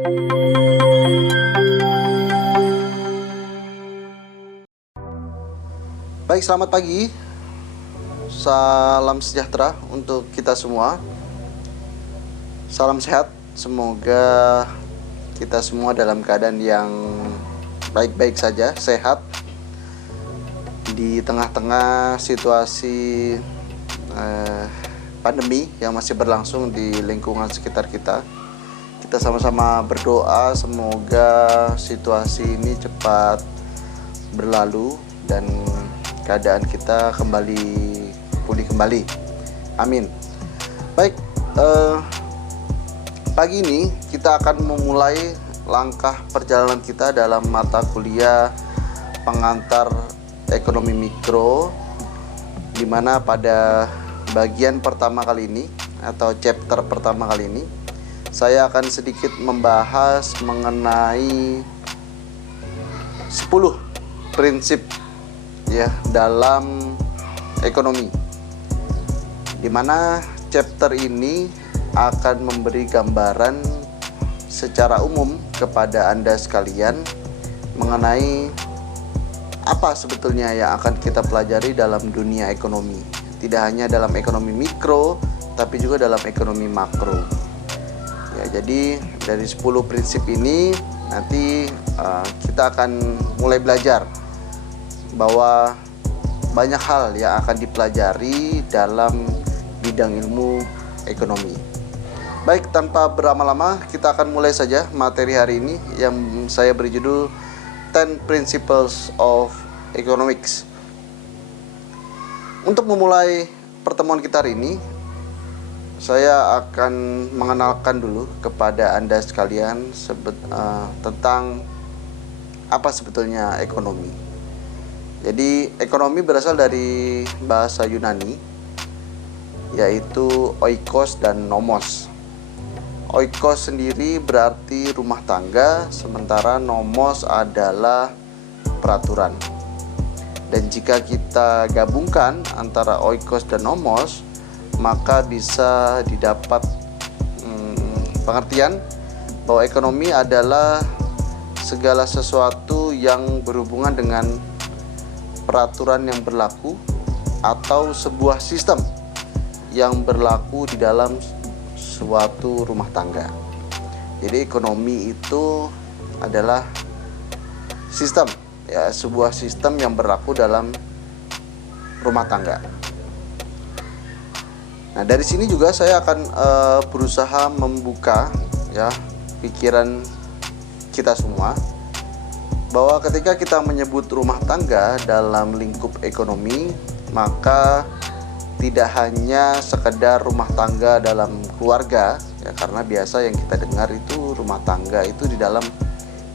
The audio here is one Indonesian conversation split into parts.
Baik, selamat pagi. Salam sejahtera untuk kita semua. Salam sehat. Semoga kita semua dalam keadaan yang baik-baik saja, sehat di tengah-tengah situasi pandemi yang masih berlangsung di lingkungan sekitar kita. Kita sama-sama berdoa semoga situasi ini cepat berlalu dan keadaan kita pulih kembali. Amin. Baik, pagi ini kita akan memulai langkah perjalanan kita dalam mata kuliah pengantar ekonomi mikro, di mana pada bagian pertama kali ini atau chapter pertama kali ini saya akan sedikit membahas mengenai 10 prinsip ya dalam ekonomi, di mana chapter ini akan memberi gambaran secara umum kepada Anda sekalian mengenai apa sebetulnya yang akan kita pelajari dalam dunia ekonomi, tidak hanya dalam ekonomi mikro tapi juga dalam ekonomi makro ya. Jadi dari 10 prinsip ini nanti kita akan mulai belajar bahwa banyak hal yang akan dipelajari dalam bidang ilmu ekonomi. Baik, tanpa berlama-lama kita akan mulai saja materi hari ini yang saya beri judul 10 Principles of Economics. Untuk memulai pertemuan kita hari ini, saya akan mengenalkan dulu kepada Anda sekalian tentang apa sebetulnya ekonomi. Jadi ekonomi berasal dari bahasa Yunani, yaitu oikos dan nomos. Oikos sendiri berarti rumah tangga, sementara nomos adalah peraturan. Dan jika kita gabungkan antara oikos dan nomos, maka bisa didapat pengertian bahwa ekonomi adalah segala sesuatu yang berhubungan dengan peraturan yang berlaku atau sebuah sistem yang berlaku di dalam suatu rumah tangga. Jadi ekonomi itu adalah sistem ya, sebuah sistem yang berlaku dalam rumah tangga. Nah, dari sini juga saya akan berusaha membuka ya pikiran kita semua bahwa ketika kita menyebut rumah tangga dalam lingkup ekonomi, maka tidak hanya sekedar rumah tangga dalam keluarga ya, karena biasa yang kita dengar itu rumah tangga itu di dalam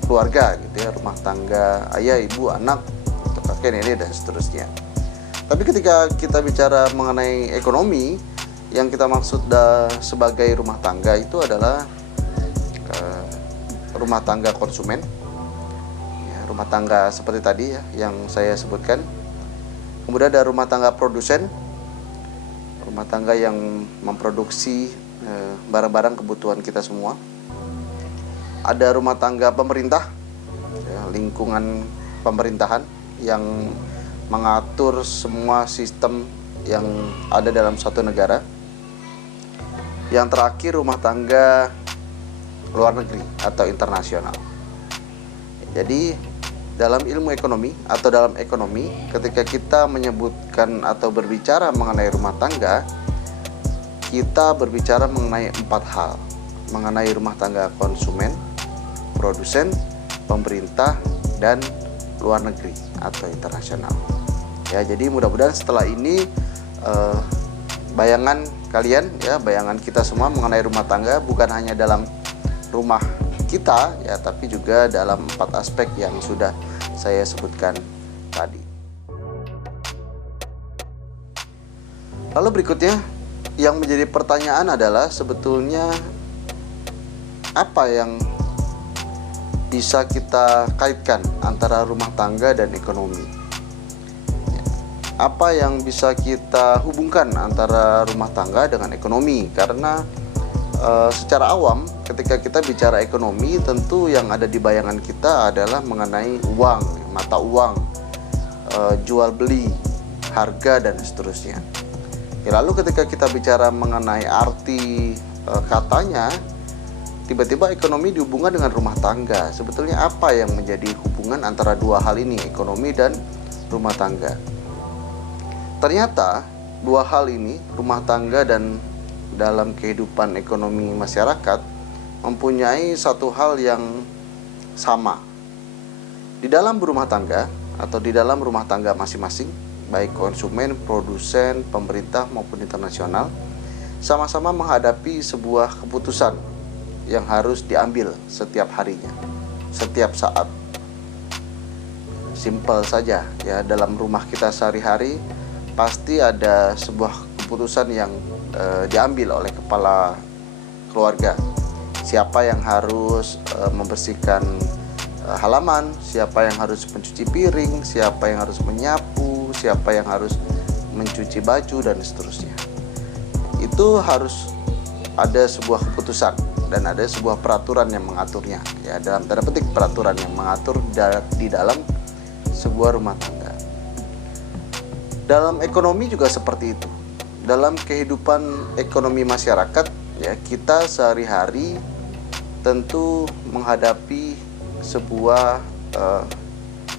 keluarga gitu ya, rumah tangga ayah, ibu, anak, atau kakek, nenek dan seterusnya. Tapi ketika kita bicara mengenai ekonomi, yang kita maksud sebagai rumah tangga itu adalah rumah tangga konsumen, rumah tangga seperti tadi ya yang saya sebutkan. Kemudian ada rumah tangga produsen, rumah tangga yang memproduksi barang-barang kebutuhan kita semua. Ada rumah tangga pemerintah ya, lingkungan pemerintahan yang mengatur semua sistem yang ada dalam suatu negara. Yang terakhir rumah tangga luar negeri atau internasional. Jadi dalam ilmu ekonomi atau dalam ekonomi, ketika kita menyebutkan atau berbicara mengenai rumah tangga, kita berbicara mengenai 4 hal, mengenai rumah tangga konsumen, produsen, pemerintah, dan luar negeri atau internasional. Ya, jadi mudah-mudahan setelah ini bayangan kalian ya, bayangan kita semua mengenai rumah tangga bukan hanya dalam rumah kita ya, tapi juga dalam 4 aspek yang sudah saya sebutkan tadi. Lalu berikutnya yang menjadi pertanyaan adalah sebetulnya apa yang bisa kita kaitkan antara rumah tangga dan ekonomi? Apa yang bisa kita hubungkan antara rumah tangga dengan ekonomi? Karena secara awam ketika kita bicara ekonomi, tentu yang ada di bayangan kita adalah mengenai uang, mata uang, jual beli, harga, dan seterusnya. Ya, lalu ketika kita bicara mengenai arti katanya, tiba-tiba ekonomi dihubungkan dengan rumah tangga. Sebetulnya apa yang menjadi hubungan antara dua hal ini, ekonomi dan rumah tangga? Ternyata dua hal ini, rumah tangga dan dalam kehidupan ekonomi masyarakat, mempunyai satu hal yang sama. Di dalam berumah tangga atau di dalam rumah tangga masing-masing, baik konsumen, produsen, pemerintah maupun internasional, sama-sama menghadapi sebuah keputusan yang harus diambil setiap harinya, setiap saat. Simpel saja ya, dalam rumah kita sehari-hari pasti ada sebuah keputusan yang diambil oleh kepala keluarga. Siapa yang harus membersihkan halaman, siapa yang harus mencuci piring, siapa yang harus menyapu, siapa yang harus mencuci baju, dan seterusnya. Itu harus ada sebuah keputusan dan ada sebuah peraturan yang mengaturnya, ya, dalam tanda petik peraturan yang mengatur di dalam sebuah rumah tangga. Dalam ekonomi juga seperti itu. Dalam kehidupan ekonomi masyarakat, ya, kita sehari-hari tentu menghadapi sebuah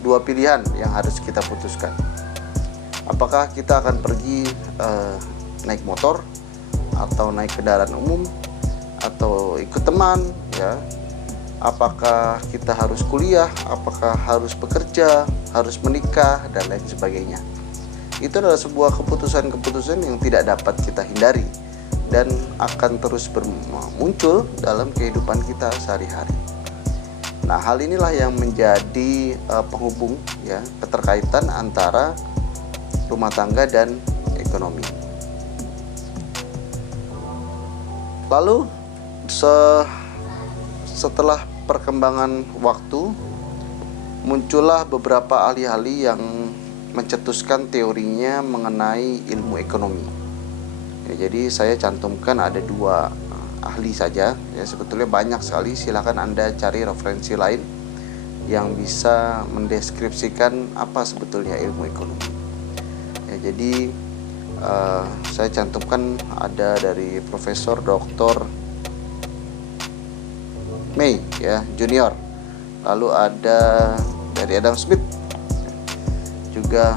dua pilihan yang harus kita putuskan. Apakah kita akan pergi naik motor atau naik kendaraan umum atau ikut teman, ya? Apakah kita harus kuliah, apakah harus bekerja, harus menikah, dan lain sebagainya. Itu adalah sebuah keputusan-keputusan yang tidak dapat kita hindari dan akan terus muncul dalam kehidupan kita sehari-hari. Nah, hal inilah yang menjadi penghubung, ya, keterkaitan antara rumah tangga dan ekonomi. Lalu setelah perkembangan waktu, muncullah beberapa ahli-ahli yang mencetuskan teorinya mengenai ilmu ekonomi. Ya, jadi saya cantumkan ada dua ahli saja, ya, sebetulnya banyak sekali. Silakan Anda cari referensi lain yang bisa mendeskripsikan apa sebetulnya ilmu ekonomi. Ya, jadi saya cantumkan ada dari Profesor Dr. May, ya, Junior. Lalu ada dari Adam Smith, juga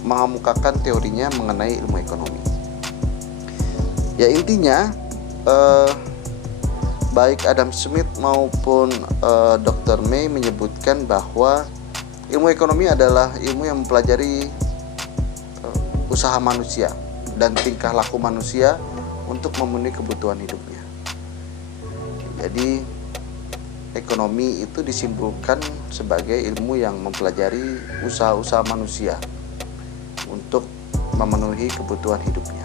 mengemukakan teorinya mengenai ilmu ekonomi. Ya, intinya baik Adam Smith maupun Dr. May menyebutkan bahwa ilmu ekonomi adalah ilmu yang mempelajari usaha manusia dan tingkah laku manusia untuk memenuhi kebutuhan hidupnya. Jadi ekonomi itu disimpulkan sebagai ilmu yang mempelajari usaha-usaha manusia untuk memenuhi kebutuhan hidupnya.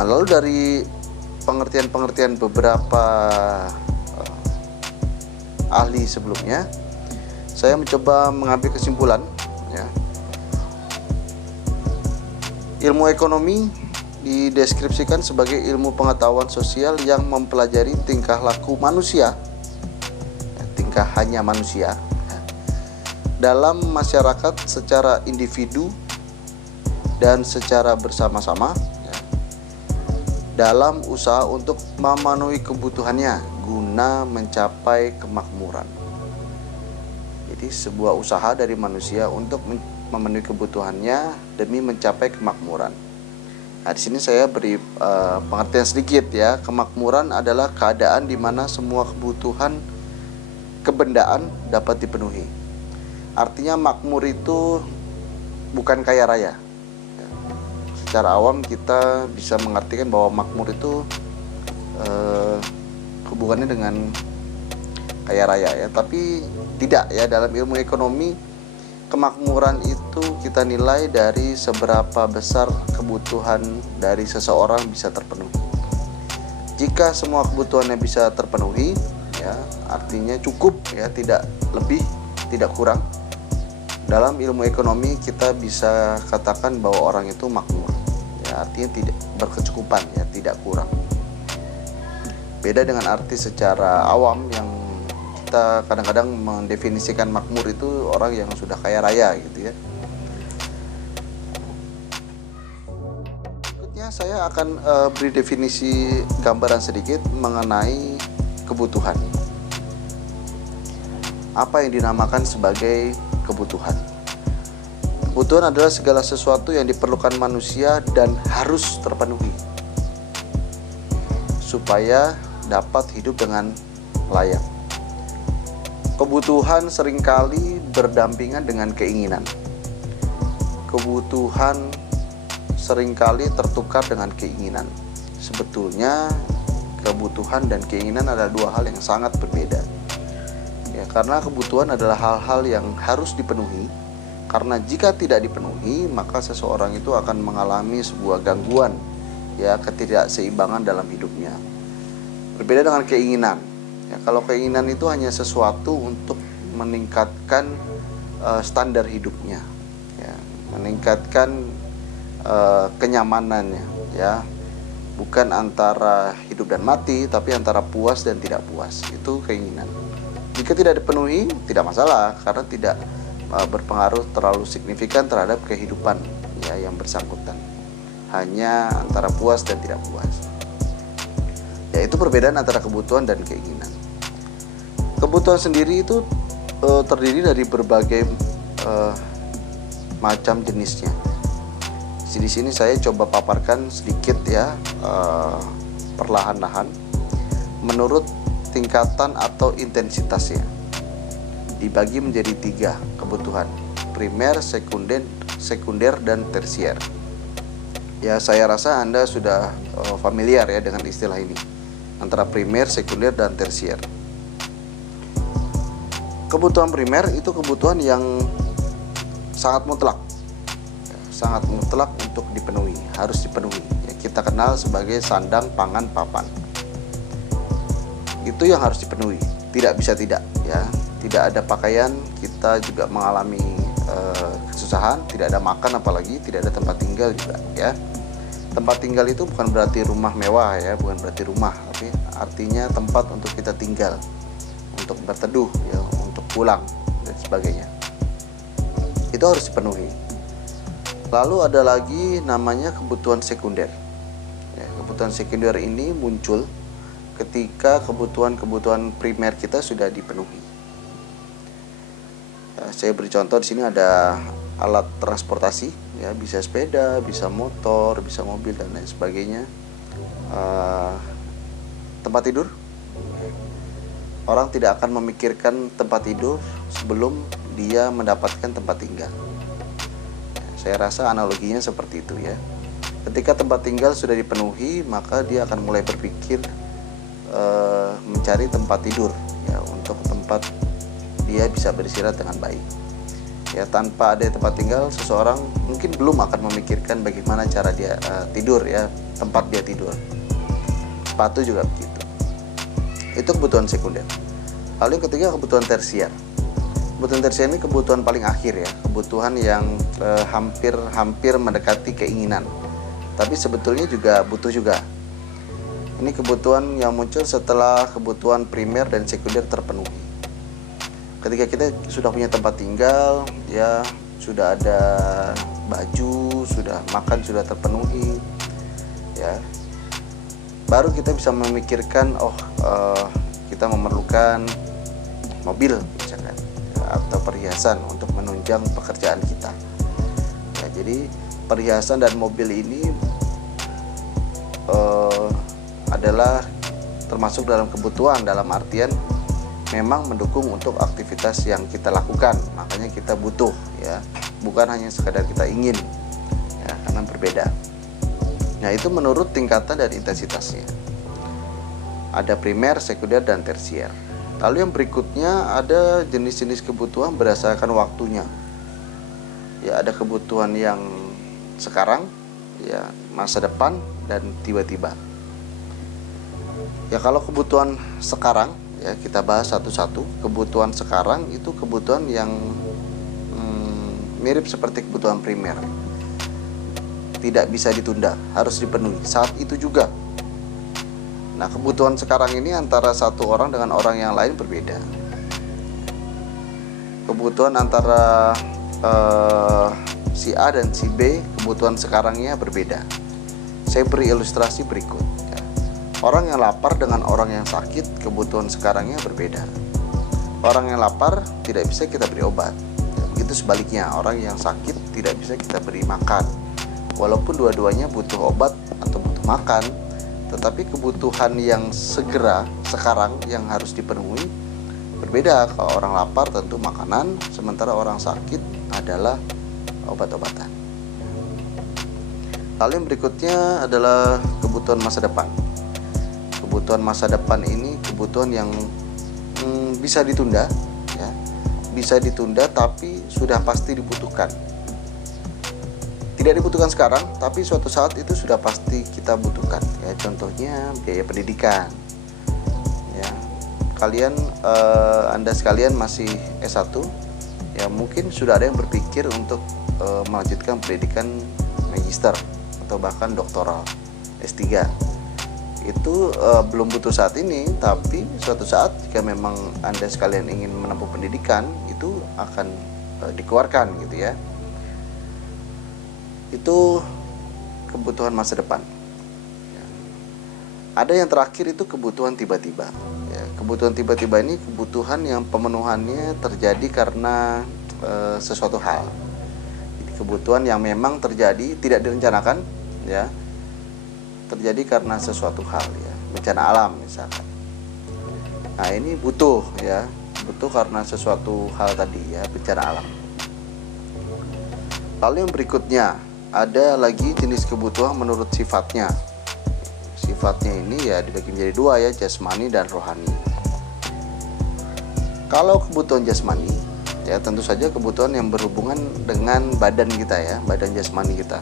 Nah, lalu dari pengertian-pengertian beberapa ahli sebelumnya, saya mencoba mengambil kesimpulan, ya. Ilmu ekonomi dideskripsikan sebagai ilmu pengetahuan sosial yang mempelajari tingkah laku manusia, tingkah hanya manusia, dalam masyarakat secara individu dan secara bersama-sama, ya, dalam usaha untuk memenuhi kebutuhannya guna mencapai kemakmuran. Jadi sebuah usaha dari manusia untuk memenuhi kebutuhannya demi mencapai kemakmuran. Nah, di sini saya beri pengertian sedikit, ya. Kemakmuran adalah keadaan di mana semua kebutuhan kebendaan dapat dipenuhi. Artinya makmur itu bukan kaya raya. Secara awam kita bisa mengartikan bahwa makmur itu hubungannya dengan kaya raya, ya. Tapi tidak, ya. Dalam ilmu ekonomi, kemakmuran itu kita nilai dari seberapa besar kebutuhan dari seseorang bisa terpenuhi. Jika semua kebutuhannya bisa terpenuhi, ya, artinya cukup, ya, tidak lebih, tidak kurang. Dalam ilmu ekonomi kita bisa katakan bahwa orang itu makmur, ya, artinya tidak berkecukupan, ya, tidak kurang. Beda dengan arti secara awam yang kita kadang-kadang mendefinisikan makmur itu orang yang sudah kaya raya gitu ya. Berikutnya saya akan beri definisi gambaran sedikit mengenai kebutuhan. Apa yang dinamakan sebagai kebutuhan? Kebutuhan adalah segala sesuatu yang diperlukan manusia dan harus terpenuhi supaya dapat hidup dengan layak. Kebutuhan seringkali berdampingan dengan keinginan. Kebutuhan seringkali tertukar dengan keinginan. Sebetulnya kebutuhan dan keinginan adalah dua hal yang sangat berbeda. Ya, karena kebutuhan adalah hal-hal yang harus dipenuhi. Karena jika tidak dipenuhi, maka seseorang itu akan mengalami sebuah gangguan, ya, ketidakseimbangan dalam hidupnya. Berbeda dengan keinginan. Ya, kalau keinginan itu hanya sesuatu untuk meningkatkan standar hidupnya, ya, meningkatkan kenyamanannya, ya, bukan antara hidup dan mati, tapi antara puas dan tidak puas. Itu keinginan. Jika tidak dipenuhi, tidak masalah, karena tidak berpengaruh terlalu signifikan terhadap kehidupan, ya, yang bersangkutan. Hanya antara puas dan tidak puas. Ya, itu perbedaan antara kebutuhan dan keinginan. Kebutuhan sendiri itu terdiri dari berbagai macam jenisnya. Di sini saya coba paparkan sedikit, ya, perlahan-lahan menurut tingkatan atau intensitasnya. Dibagi menjadi 3 kebutuhan: primer, sekunder, dan tersier. Ya, saya rasa Anda sudah familiar, ya, dengan istilah ini, antara primer, sekunder, dan tersier. Kebutuhan primer itu kebutuhan yang sangat mutlak, sangat mutlak untuk dipenuhi, harus dipenuhi, ya, kita kenal sebagai sandang, pangan, papan. Itu yang harus dipenuhi, tidak bisa tidak, ya. Tidak ada pakaian, kita juga mengalami kesusahan. Tidak ada makan, apalagi tidak ada tempat tinggal juga, ya. Tempat tinggal itu bukan berarti rumah mewah, ya, bukan berarti rumah, tapi artinya tempat untuk kita tinggal, untuk berteduh, ya, untuk pulang dan sebagainya. Itu harus dipenuhi. Lalu ada lagi namanya kebutuhan sekunder. Ya, kebutuhan sekunder ini muncul ketika kebutuhan-kebutuhan primer kita sudah dipenuhi. Ya, saya beri contoh di sini ada alat transportasi, ya, bisa sepeda, bisa motor, bisa mobil, dan lain sebagainya. Tempat tidur, orang tidak akan memikirkan tempat tidur sebelum dia mendapatkan tempat tinggal. Saya rasa analoginya seperti itu, ya. Ketika tempat tinggal sudah dipenuhi, maka dia akan mulai berpikir mencari tempat tidur, ya, untuk tempat dia bisa beristirahat dengan baik. Ya, tanpa ada tempat tinggal, seseorang mungkin belum akan memikirkan bagaimana cara dia tidur, ya, tempat dia tidur. Sepatu juga begitu. Itu kebutuhan sekunder. Lalu yang ketiga, kebutuhan tersier. Kebutuhan tersier ini kebutuhan paling akhir, ya, kebutuhan yang hampir mendekati keinginan, tapi sebetulnya juga butuh juga. Ini kebutuhan yang muncul setelah kebutuhan primer dan sekunder terpenuhi. Ketika kita sudah punya tempat tinggal, ya, sudah ada baju, sudah makan, sudah terpenuhi, ya, baru kita bisa memikirkan, kita memerlukan mobil misalkan, ya, atau perhiasan untuk menunjang pekerjaan kita. Ya, jadi perhiasan dan mobil ini adalah termasuk dalam kebutuhan, dalam artian memang mendukung untuk aktivitas yang kita lakukan, makanya kita butuh, ya, bukan hanya sekadar kita ingin, ya, karena berbeda. Nah, itu menurut tingkatan dan intensitasnya. Ada primer, sekunder, dan tersier. Lalu yang berikutnya ada jenis-jenis kebutuhan berdasarkan waktunya. Ya, ada kebutuhan yang sekarang, ya, masa depan, dan tiba-tiba. Ya, kalau kebutuhan sekarang, ya, kita bahas satu-satu. Kebutuhan sekarang itu kebutuhan yang mirip seperti kebutuhan primer. Tidak bisa ditunda, harus dipenuhi saat itu juga. Nah, kebutuhan sekarang ini antara satu orang dengan orang yang lain berbeda. Kebutuhan antara si A dan si B, kebutuhan sekarangnya berbeda. Saya beri ilustrasi berikut ya. Orang yang lapar dengan orang yang sakit, kebutuhan sekarangnya berbeda. Orang yang lapar tidak bisa kita beri obat ya, begitu sebaliknya, orang yang sakit tidak bisa kita beri makan. Walaupun dua-duanya butuh obat atau butuh makan, tetapi kebutuhan yang segera sekarang yang harus dipenuhi berbeda. Kalau orang lapar tentu makanan, sementara orang sakit adalah obat-obatan. Lalu yang berikutnya adalah kebutuhan masa depan. Kebutuhan masa depan ini kebutuhan yang bisa ditunda ya. Bisa ditunda tapi sudah pasti dibutuhkan. Tidak dibutuhkan sekarang, tapi suatu saat itu sudah pasti kita butuhkan ya. Contohnya biaya pendidikan ya. Anda sekalian masih S1 ya, mungkin sudah ada yang berpikir untuk melanjutkan pendidikan magister atau bahkan doktoral S3. Itu belum butuh saat ini, tapi suatu saat jika memang Anda sekalian ingin menempuh pendidikan, itu akan dikeluarkan gitu ya. Itu kebutuhan masa depan ya. Ada yang terakhir itu kebutuhan tiba-tiba ya. Kebutuhan tiba-tiba ini kebutuhan yang pemenuhannya terjadi karena sesuatu hal. Jadi, kebutuhan yang memang terjadi tidak direncanakan ya, terjadi karena sesuatu hal ya, bencana alam misalkan. Nah, ini butuh ya, butuh karena sesuatu hal tadi ya, bencana alam. Lalu yang berikutnya, ada lagi jenis kebutuhan menurut sifatnya. Sifatnya ini ya dibagi menjadi dua ya, jasmani dan rohani. Kalau kebutuhan jasmani ya tentu saja kebutuhan yang berhubungan dengan badan kita ya, badan jasmani kita,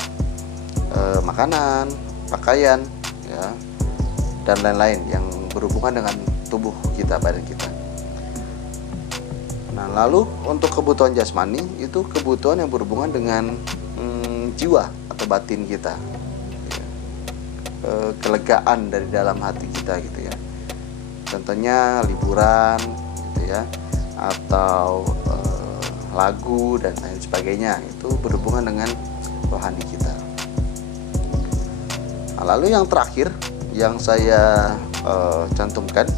makanan, pakaian ya, dan lain-lain yang berhubungan dengan tubuh kita, badan kita. Nah, lalu untuk kebutuhan jasmani itu kebutuhan yang berhubungan dengan jiwa atau batin kita ya. Kelegaan dari dalam hati kita gitu ya. Contohnya liburan gitu ya, atau lagu dan lain sebagainya, itu berhubungan dengan rohani kita. Nah, lalu yang terakhir yang saya cantumkan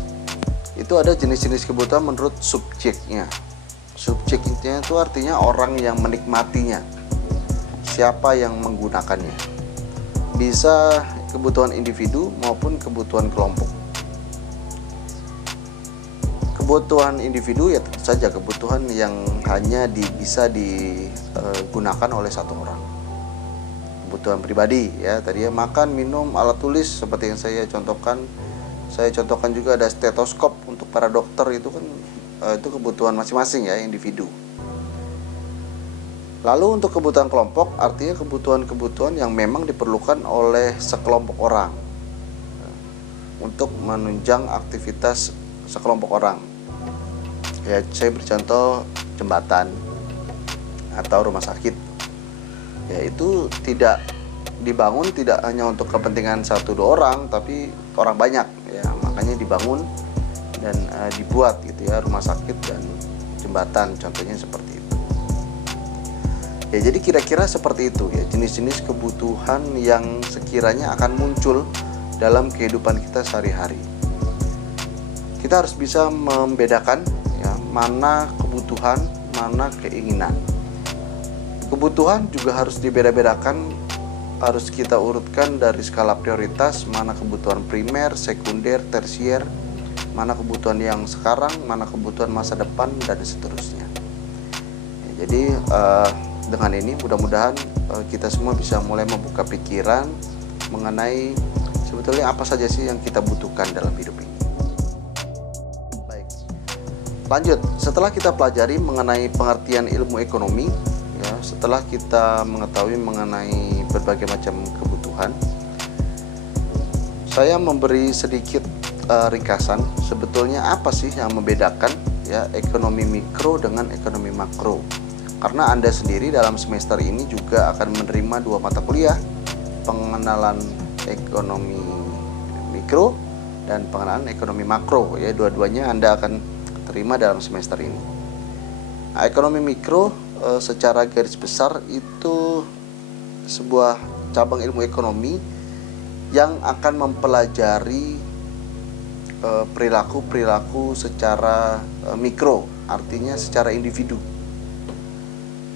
itu ada jenis-jenis kebutuhan menurut subjeknya. Subjeknya itu artinya orang yang menikmatinya, siapa yang menggunakannya. Bisa kebutuhan individu maupun kebutuhan kelompok. Kebutuhan individu ya tentu saja kebutuhan yang hanya bisa digunakan oleh satu orang. Kebutuhan pribadi ya, tadi ya, makan, minum, alat tulis seperti yang saya contohkan. Saya contohkan juga ada stetoskop untuk para dokter, itu kan itu kebutuhan masing-masing ya, individu. Lalu untuk kebutuhan kelompok artinya kebutuhan-kebutuhan yang memang diperlukan oleh sekelompok orang untuk menunjang aktivitas sekelompok orang. Ya, saya beri contoh jembatan atau rumah sakit. Ya, itu tidak dibangun tidak hanya untuk kepentingan 1-2 orang, tapi orang banyak ya, makanya dibangun dan dibuat gitu ya, rumah sakit dan jembatan contohnya seperti itu. Ya, jadi kira-kira seperti itu ya, jenis-jenis kebutuhan yang sekiranya akan muncul dalam kehidupan kita sehari-hari. Kita harus bisa membedakan ya, mana kebutuhan, mana keinginan. Kebutuhan juga harus dibeda-bedakan, harus kita urutkan dari skala prioritas, mana kebutuhan primer, sekunder, tersier, mana kebutuhan yang sekarang, mana kebutuhan masa depan, dan seterusnya. Ya, jadi dengan ini mudah-mudahan kita semua bisa mulai membuka pikiran mengenai sebetulnya apa saja sih yang kita butuhkan dalam hidup ini. Baik, lanjut. Setelah kita pelajari mengenai pengertian ilmu ekonomi, ya, setelah kita mengetahui mengenai berbagai macam kebutuhan, saya memberi sedikit ringkasan sebetulnya apa sih yang membedakan ya ekonomi mikro dengan ekonomi makro. Karena Anda sendiri dalam semester ini juga akan menerima 2 mata kuliah, pengenalan ekonomi mikro dan pengenalan ekonomi makro, ya dua-duanya Anda akan terima dalam semester ini. Nah, ekonomi mikro secara garis besar itu sebuah cabang ilmu ekonomi yang akan mempelajari perilaku-perilaku secara mikro, artinya secara individu.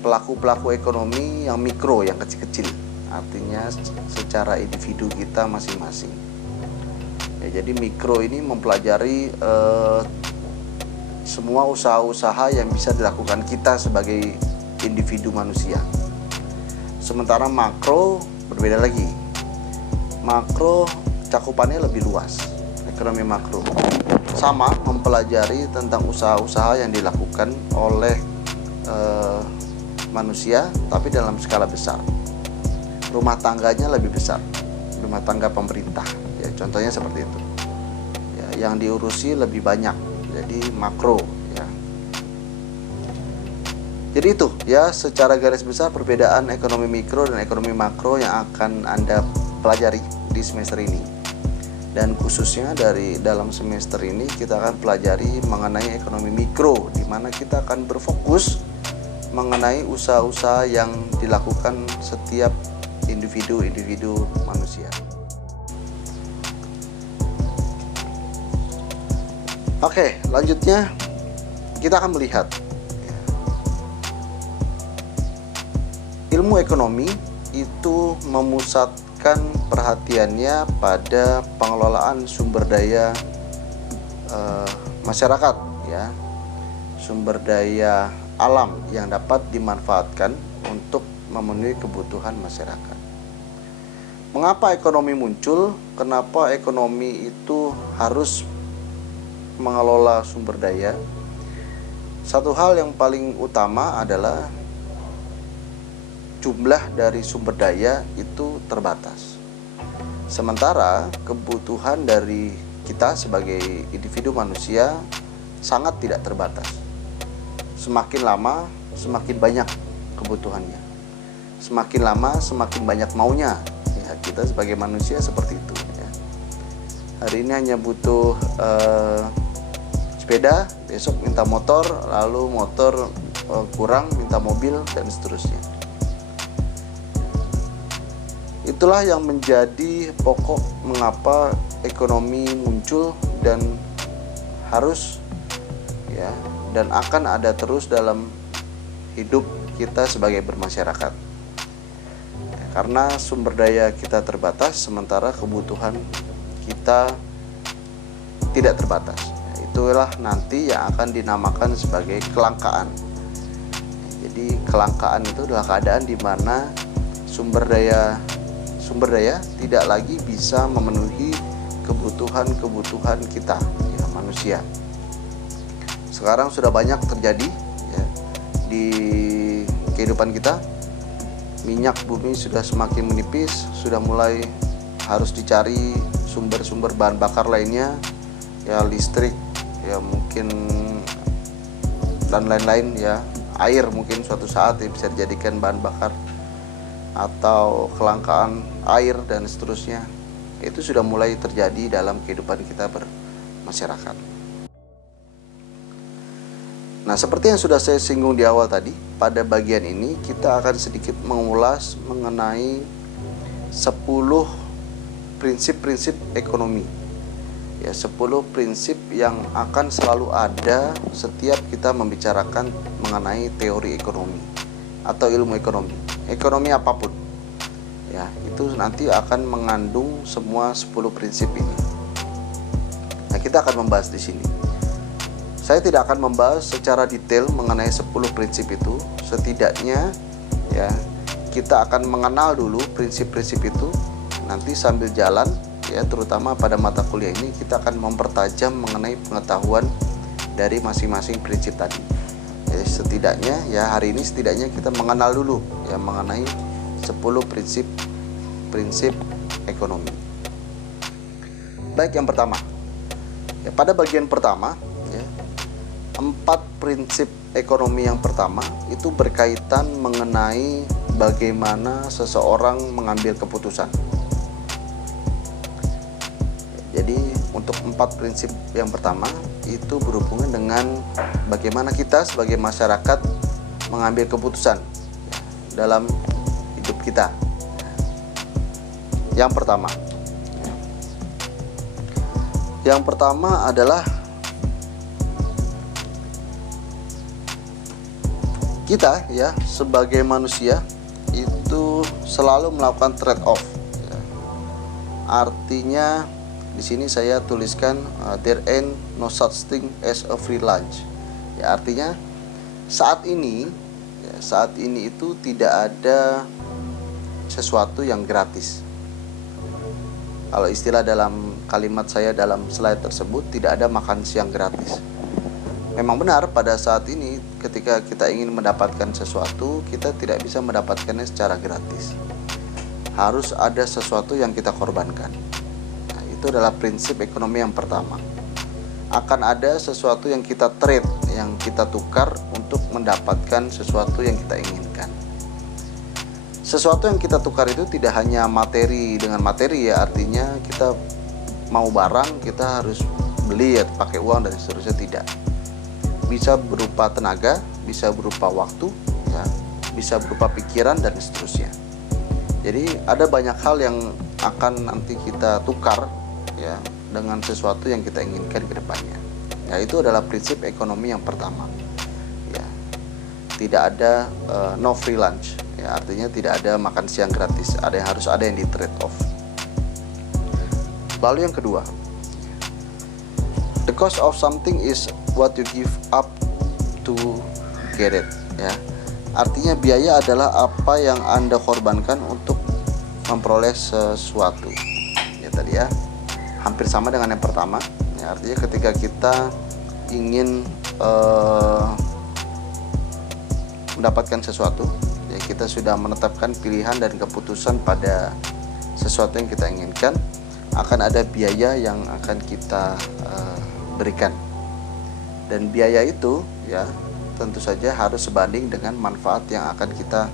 Pelaku-pelaku ekonomi yang mikro, yang kecil-kecil, artinya secara individu kita masing-masing. Ya, jadi mikro ini mempelajari semua usaha-usaha yang bisa dilakukan kita sebagai individu manusia. Sementara makro berbeda lagi. Makro cakupannya lebih luas. Ekonomi makro sama mempelajari tentang usaha-usaha yang dilakukan oleh manusia, tapi dalam skala besar. Rumah tangganya lebih besar, rumah tangga pemerintah, ya contohnya seperti itu. Ya, yang diurusi lebih banyak, jadi makro. Ya. Jadi itu ya secara garis besar perbedaan ekonomi mikro dan ekonomi makro yang akan Anda pelajari di semester ini. Dan khususnya dari dalam semester ini kita akan pelajari mengenai ekonomi mikro, di mana kita akan berfokus mengenai usaha-usaha yang dilakukan setiap individu manusia. Oke, lanjutnya kita akan melihat ilmu ekonomi itu memusatkan perhatiannya pada pengelolaan sumber daya masyarakat, ya, sumber daya alam yang dapat dimanfaatkan untuk memenuhi kebutuhan masyarakat. Mengapa ekonomi muncul? Kenapa ekonomi itu harus mengelola sumber daya? Satu hal yang paling utama adalah jumlah dari sumber daya itu terbatas. Sementara kebutuhan dari kita sebagai individu manusia sangat tidak terbatas. Semakin lama semakin banyak kebutuhannya. Semakin lama semakin banyak maunya. Ya, kita sebagai manusia seperti itu, ya. Hari ini hanya butuh sepeda, besok minta motor, lalu motor kurang minta mobil, dan seterusnya. Itulah yang menjadi pokok mengapa ekonomi muncul dan harus, ya, dan akan ada terus dalam hidup kita sebagai bermasyarakat. Karena sumber daya kita terbatas, sementara kebutuhan kita tidak terbatas. Itulah nanti yang akan dinamakan sebagai kelangkaan. Jadi kelangkaan itu adalah keadaan di mana sumber daya tidak lagi bisa memenuhi kebutuhan kita, ya, manusia. Sekarang sudah banyak terjadi, ya, di kehidupan kita. Minyak bumi sudah semakin menipis, sudah mulai harus dicari sumber-sumber bahan bakar lainnya, ya, listrik, ya, mungkin dan lain-lain, ya, air mungkin suatu saat ya, bisa dijadikan bahan bakar, atau kelangkaan air dan seterusnya. Itu sudah mulai terjadi dalam kehidupan kita bermasyarakat. Nah, seperti yang sudah saya singgung di awal tadi, pada bagian ini kita akan sedikit mengulas mengenai 10 prinsip-prinsip ekonomi. Ya, 10 prinsip yang akan selalu ada setiap kita membicarakan mengenai teori ekonomi atau ilmu ekonomi. Ekonomi apapun, ya, itu nanti akan mengandung semua 10 prinsip ini. Nah, kita akan membahas di sini. Saya tidak akan membahas secara detail mengenai 10 prinsip itu. Setidaknya, ya, kita akan mengenal dulu prinsip-prinsip itu. Nanti sambil jalan, ya, terutama pada mata kuliah ini kita akan mempertajam mengenai pengetahuan dari masing-masing prinsip tadi. Ya, setidaknya, ya, hari ini setidaknya kita mengenal dulu, ya, mengenai 10 prinsip ekonomi. Baik, yang pertama, ya, pada bagian pertama, ya, 4 prinsip ekonomi yang pertama itu berkaitan mengenai bagaimana seseorang mengambil keputusan. Jadi untuk 4 prinsip yang pertama itu berhubungan dengan bagaimana kita sebagai masyarakat mengambil keputusan dalam hidup kita. Yang pertama adalah kita ya sebagai manusia itu selalu melakukan trade off. Artinya di sini saya tuliskan there ain't no such thing as a free lunch. Ya, artinya saat ini itu tidak ada sesuatu yang gratis. Kalau istilah dalam kalimat saya dalam slide tersebut, tidak ada makan siang gratis. Memang benar pada saat ini ketika kita ingin mendapatkan sesuatu, kita tidak bisa mendapatkannya secara gratis. Harus ada sesuatu yang kita korbankan. Itu adalah prinsip ekonomi yang pertama. Akan ada sesuatu yang kita trade, yang kita tukar untuk mendapatkan sesuatu yang kita inginkan. Sesuatu yang kita tukar itu tidak hanya materi dengan materi ya, artinya kita mau barang kita harus beli ya pakai uang dan seterusnya, tidak. Bisa berupa tenaga, bisa berupa waktu, ya, bisa berupa pikiran dan seterusnya. Jadi ada banyak hal yang akan nanti kita tukar ya dengan sesuatu yang kita inginkan ke depannya. Ya, itu adalah prinsip ekonomi yang pertama. Ya. Tidak ada no free lunch. Ya, artinya tidak ada makan siang gratis. Harus ada yang di trade off. Lalu yang kedua, the cost of something is what you give up to get it. Ya. Artinya biaya adalah apa yang Anda korbankan untuk memperoleh sesuatu. Ya tadi ya. Hampir sama dengan yang pertama ya, artinya ketika kita ingin mendapatkan sesuatu ya, kita sudah menetapkan pilihan dan keputusan pada sesuatu yang kita inginkan, akan ada biaya yang akan kita berikan, dan biaya itu ya tentu saja harus sebanding dengan manfaat yang akan kita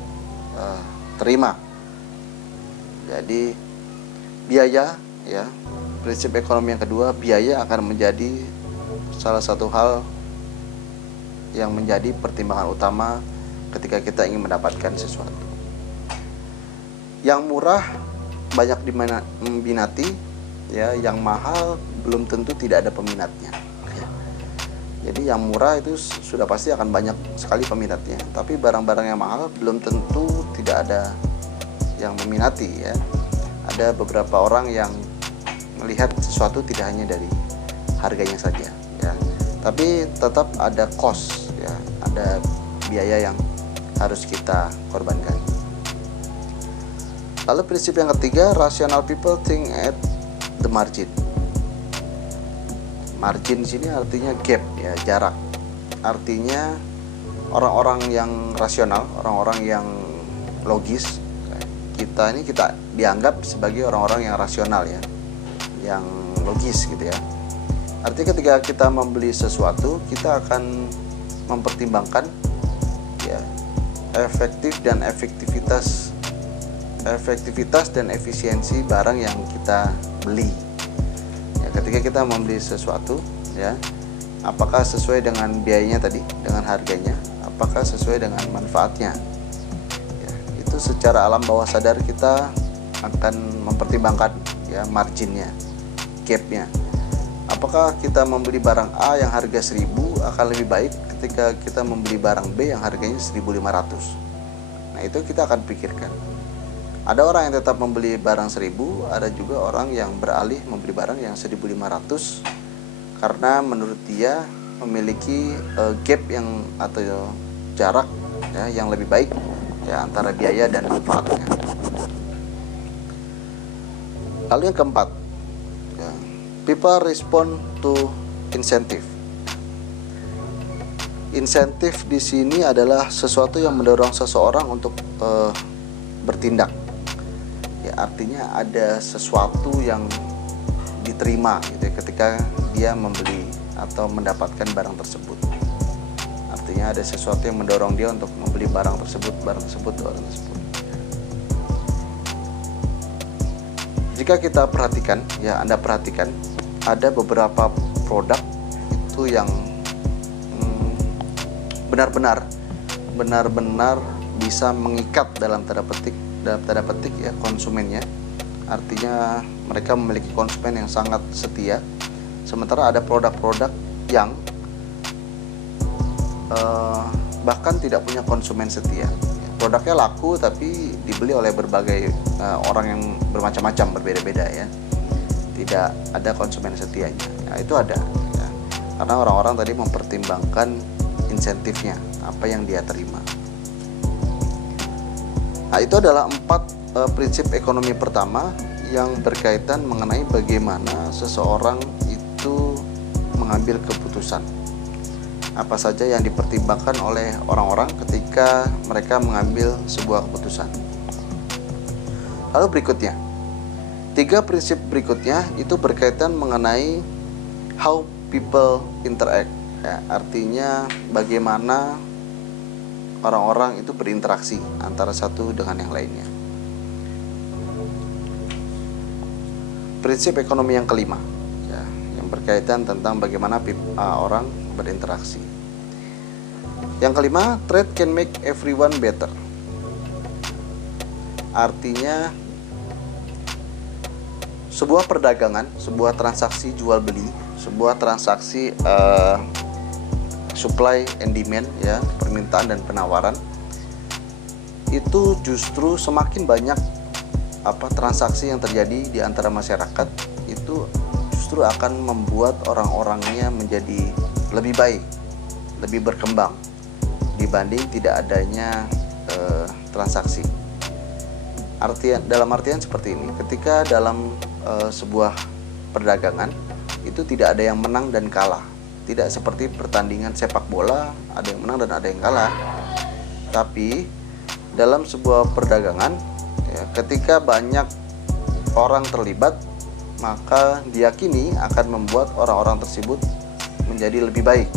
terima. Jadi biaya ya, prinsip ekonomi yang kedua, biaya akan menjadi salah satu hal yang menjadi pertimbangan utama ketika kita ingin mendapatkan sesuatu. Yang murah banyak diminati, ya, yang mahal belum tentu tidak ada peminatnya. Ya. Jadi yang murah itu sudah pasti akan banyak sekali peminatnya, tapi barang-barang yang mahal belum tentu tidak ada yang meminati. Ya. Ada beberapa orang yang melihat sesuatu tidak hanya dari harganya saja, ya, tapi tetap ada cost, ya, ada biaya yang harus kita korbankan. Lalu prinsip yang ketiga, rational people think at the margin. Margin di sini artinya gap, ya, jarak. Artinya orang-orang yang rasional, orang-orang yang logis, kita dianggap sebagai orang-orang yang rasional, ya, yang logis gitu ya. Artinya ketika kita membeli sesuatu, kita akan mempertimbangkan ya efektivitas dan efisiensi barang yang kita beli. Ya, ketika kita membeli sesuatu ya, apakah sesuai dengan biayanya tadi, dengan harganya, apakah sesuai dengan manfaatnya. Ya, itu secara alam bawah sadar kita akan mempertimbangkan ya marginnya, gapnya. Apakah kita membeli barang A yang harga 1000 akan lebih baik ketika kita membeli barang B yang harganya 1500. Nah, itu kita akan pikirkan. Ada orang yang tetap membeli barang 1000, ada juga orang yang beralih membeli barang yang 1500 karena menurut dia memiliki gap yang atau jarak ya yang lebih baik ya antara biaya dan manfaatnya. Lalu yang keempat, ya, people respond to incentive. Insentif di sini adalah sesuatu yang mendorong seseorang untuk bertindak. Ya, artinya ada sesuatu yang diterima gitu ya, ketika dia membeli atau mendapatkan barang tersebut. Artinya ada sesuatu yang mendorong dia untuk membeli barang tersebut. Jika kita perhatikan, ya Anda perhatikan, ada beberapa produk itu yang benar-benar bisa mengikat dalam tanda petik ya konsumennya. Artinya mereka memiliki konsumen yang sangat setia. Sementara ada produk-produk yang bahkan tidak punya konsumen setia. Produknya laku tapi dibeli oleh berbagai orang yang bermacam-macam, berbeda-beda ya. Tidak ada konsumen setianya. Nah, itu ada ya. Karena orang-orang tadi mempertimbangkan insentifnya, apa yang dia terima. Nah, itu adalah 4 prinsip ekonomi pertama yang berkaitan mengenai bagaimana seseorang itu mengambil keputusan. Apa saja yang dipertimbangkan oleh orang-orang ketika mereka mengambil sebuah keputusan. Lalu berikutnya, 3 prinsip berikutnya itu berkaitan mengenai how people interact ya, artinya bagaimana orang-orang itu berinteraksi antara satu dengan yang lainnya. Prinsip ekonomi yang kelima ya, yang berkaitan tentang bagaimana orang berinteraksi. Yang kelima, trade can make everyone better. Artinya sebuah perdagangan, sebuah transaksi jual beli, sebuah transaksi supply and demand ya, permintaan dan penawaran, itu justru semakin banyak transaksi yang terjadi di antara masyarakat, itu justru akan membuat orang-orangnya menjadi lebih baik, lebih berkembang dibanding tidak adanya transaksi. Dalam artian seperti ini, ketika dalam sebuah perdagangan itu tidak ada yang menang dan kalah, tidak seperti pertandingan sepak bola ada yang menang dan ada yang kalah. Tapi dalam sebuah perdagangan ya, ketika banyak orang terlibat, maka diyakini akan membuat orang-orang tersebut menjadi lebih baik,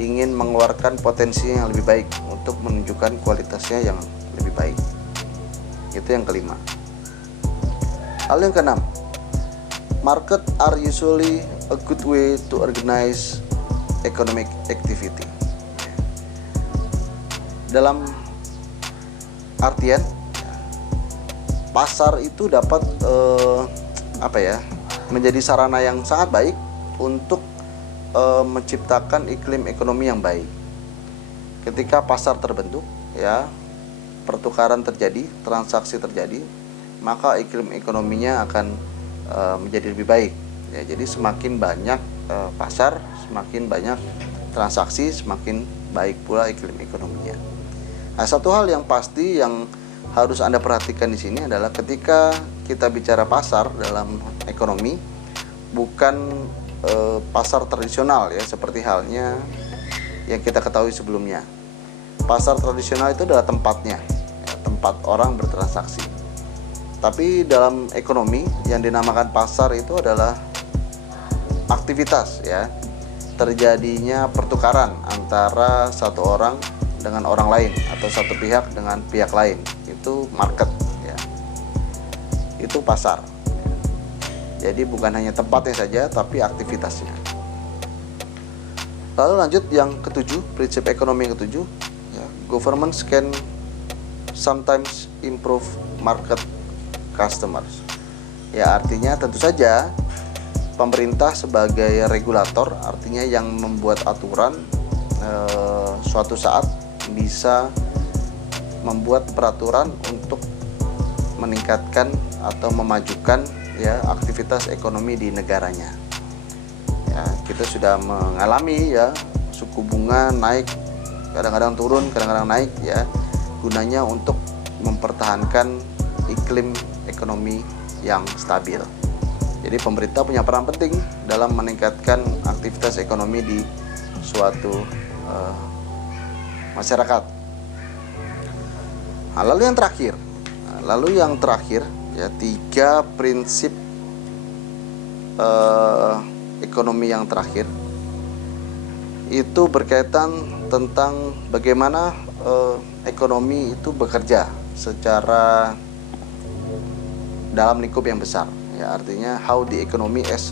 ingin mengeluarkan potensi yang lebih baik untuk menunjukkan kualitasnya yang lebih baik. Itu yang kelima. Lalu yang keenam, market are usually a good way to organize economic activity. Dalam artian pasar itu dapat menjadi sarana yang sangat baik untuk menciptakan iklim ekonomi yang baik. Ketika pasar terbentuk ya, pertukaran terjadi, transaksi terjadi, maka iklim ekonominya akan menjadi lebih baik ya. Jadi semakin banyak pasar, semakin banyak transaksi, semakin baik pula iklim ekonominya. Nah, satu hal yang pasti yang harus Anda perhatikan di sini adalah ketika kita bicara pasar dalam ekonomi, bukan pasar tradisional ya, seperti halnya yang kita ketahui sebelumnya. Pasar tradisional itu adalah tempatnya ya, tempat orang bertransaksi. Tapi dalam ekonomi yang dinamakan pasar itu adalah aktivitas ya, terjadinya pertukaran antara satu orang dengan orang lain atau satu pihak dengan pihak lain. Itu market ya, itu pasar. Jadi bukan hanya tempatnya saja, tapi aktivitasnya. Lalu lanjut yang ketujuh, prinsip ekonomi yang ketujuh ya, governments can sometimes improve market customers ya, artinya tentu saja pemerintah sebagai regulator, artinya yang membuat aturan, suatu saat bisa membuat peraturan untuk meningkatkan atau memajukan ya aktivitas ekonomi di negaranya. Ya, kita sudah mengalami ya suku bunga naik, kadang-kadang turun, kadang-kadang naik ya, gunanya untuk mempertahankan iklim ekonomi yang stabil. Jadi pemerintah punya peran penting dalam meningkatkan aktivitas ekonomi di suatu masyarakat. Nah, lalu yang terakhir ya, 3 prinsip ekonomi yang terakhir itu berkaitan tentang bagaimana ekonomi itu bekerja secara dalam lingkup yang besar ya, artinya how the economy as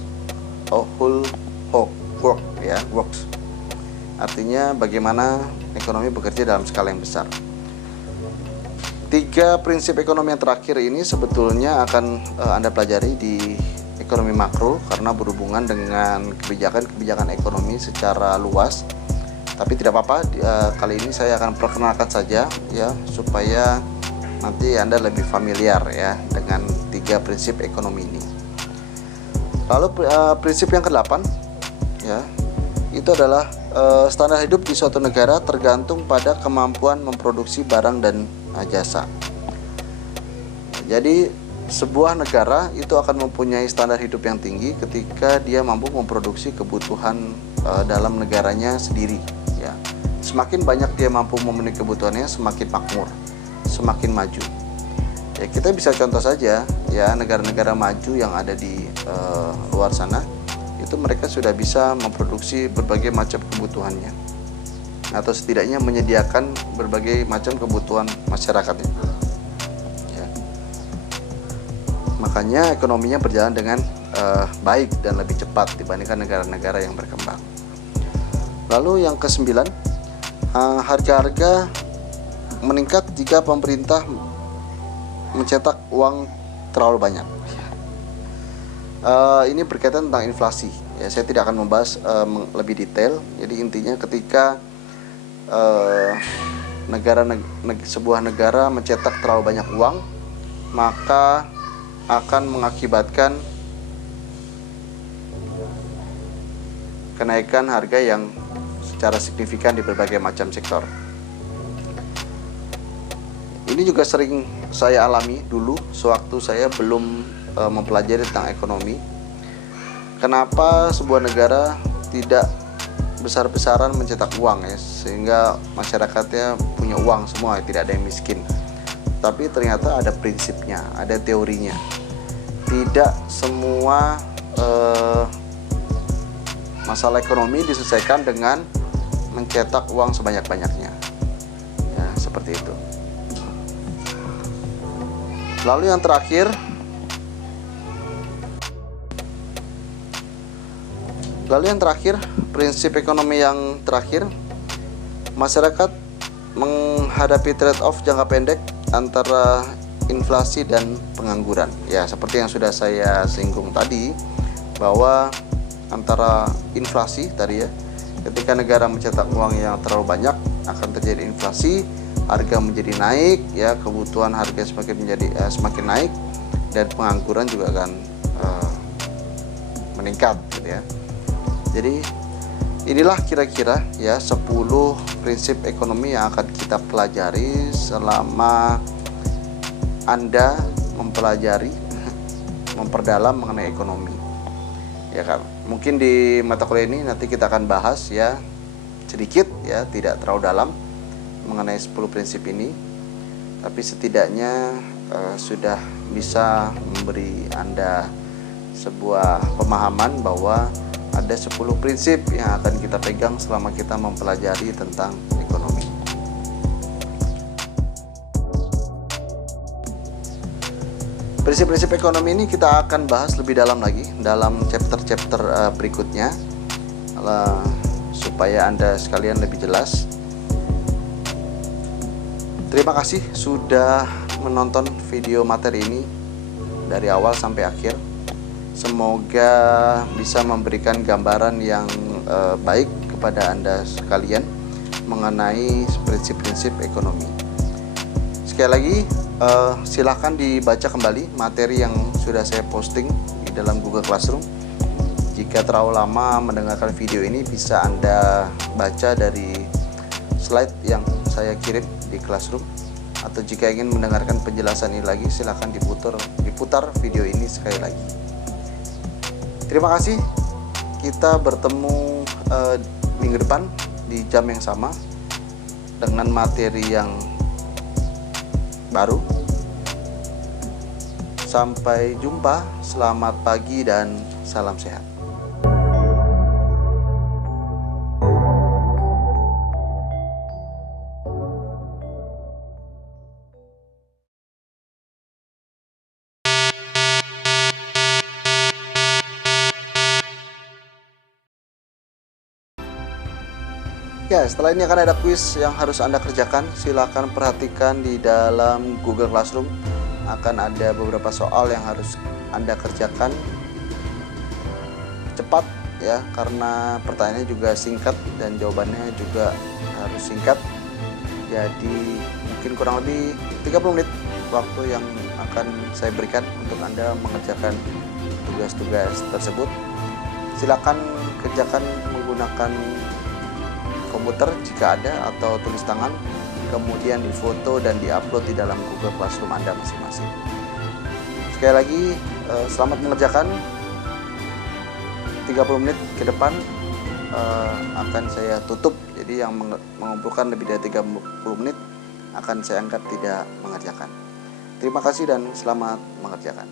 whole work ya, works. Artinya bagaimana ekonomi bekerja dalam skala yang besar. 3 prinsip ekonomi yang terakhir ini sebetulnya akan Anda pelajari di ekonomi makro karena berhubungan dengan kebijakan ekonomi secara luas. Tapi tidak apa-apa, kali ini saya akan perkenalkan saja ya, supaya nanti Anda lebih familiar ya dengan 3 prinsip ekonomi ini. Lalu prinsip yang ke-8 ya, itu adalah standar hidup di suatu negara tergantung pada kemampuan memproduksi barang dan jasa. Jadi sebuah negara itu akan mempunyai standar hidup yang tinggi ketika dia mampu memproduksi kebutuhan dalam negaranya sendiri ya. Semakin banyak dia mampu memenuhi kebutuhannya, semakin makmur, semakin maju. Ya, kita bisa contoh saja ya, negara-negara maju yang ada di luar sana itu mereka sudah bisa memproduksi berbagai macam kebutuhannya, atau setidaknya menyediakan berbagai macam kebutuhan masyarakatnya ya. Makanya ekonominya berjalan dengan baik dan lebih cepat dibandingkan negara-negara yang berkembang. Lalu yang ke-9, harga-harga meningkat jika pemerintah mencetak uang terlalu banyak. Ini berkaitan tentang inflasi ya. Saya tidak akan membahas lebih detail. Jadi intinya ketika sebuah negara mencetak terlalu banyak uang, maka akan mengakibatkan kenaikan harga yang secara signifikan di berbagai macam sektor. Ini juga sering saya alami dulu sewaktu saya belum mempelajari tentang ekonomi. Kenapa sebuah negara tidak besar-besaran mencetak uang ya, sehingga masyarakatnya punya uang semua, tidak ada yang miskin. Tapi ternyata ada prinsipnya, ada teorinya. Tidak semua masalah ekonomi diselesaikan dengan mencetak uang sebanyak-banyaknya ya, seperti itu. Lalu yang terakhir, prinsip ekonomi yang terakhir, masyarakat menghadapi trade-off jangka pendek antara inflasi dan pengangguran. Ya, seperti yang sudah saya singgung tadi, bahwa antara inflasi tadi ya, ketika negara mencetak uang yang terlalu banyak akan terjadi inflasi, harga menjadi naik ya, kebutuhan harga semakin naik, dan pengangguran juga akan meningkat gitu ya. Jadi inilah kira-kira ya 10 prinsip ekonomi yang akan kita pelajari selama Anda mempelajari, memperdalam mengenai ekonomi ya kan. Mungkin di mata kuliah ini nanti kita akan bahas ya sedikit ya, tidak terlalu dalam mengenai 10 prinsip ini, tapi setidaknya sudah bisa memberi Anda sebuah pemahaman bahwa ada 10 prinsip yang akan kita pegang selama kita mempelajari tentang ekonomi. Prinsip-prinsip ekonomi ini kita akan bahas lebih dalam lagi dalam chapter-chapter berikutnya, supaya Anda sekalian lebih jelas. Terima kasih sudah menonton video materi ini dari awal sampai akhir. Semoga bisa memberikan gambaran yang baik kepada Anda sekalian mengenai prinsip-prinsip ekonomi. Sekali lagi, silahkan dibaca kembali materi yang sudah saya posting di dalam Google Classroom. Jika terlalu lama mendengarkan video ini, bisa Anda baca dari slide yang saya kirim di Classroom, atau jika ingin mendengarkan penjelasan ini lagi, silahkan diputar video ini sekali lagi. Terima kasih. Kita bertemu minggu depan di jam yang sama dengan materi yang baru. Sampai jumpa, selamat pagi dan salam sehat. Ya, setelah ini akan ada kuis yang harus Anda kerjakan. Silakan perhatikan di dalam Google Classroom. Akan ada beberapa soal yang harus Anda kerjakan cepat ya, karena pertanyaannya juga singkat dan jawabannya juga harus singkat. Jadi mungkin kurang lebih 30 menit waktu yang akan saya berikan untuk Anda mengerjakan tugas-tugas tersebut. Silakan kerjakan menggunakan komputer jika ada, atau tulis tangan, kemudian difoto dan diupload di dalam Google Classroom Anda masing-masing. Sekali lagi, selamat mengerjakan. 30 menit ke depan akan saya tutup. Jadi yang mengumpulkan lebih dari 30 menit akan saya anggap tidak mengerjakan. Terima kasih dan selamat mengerjakan.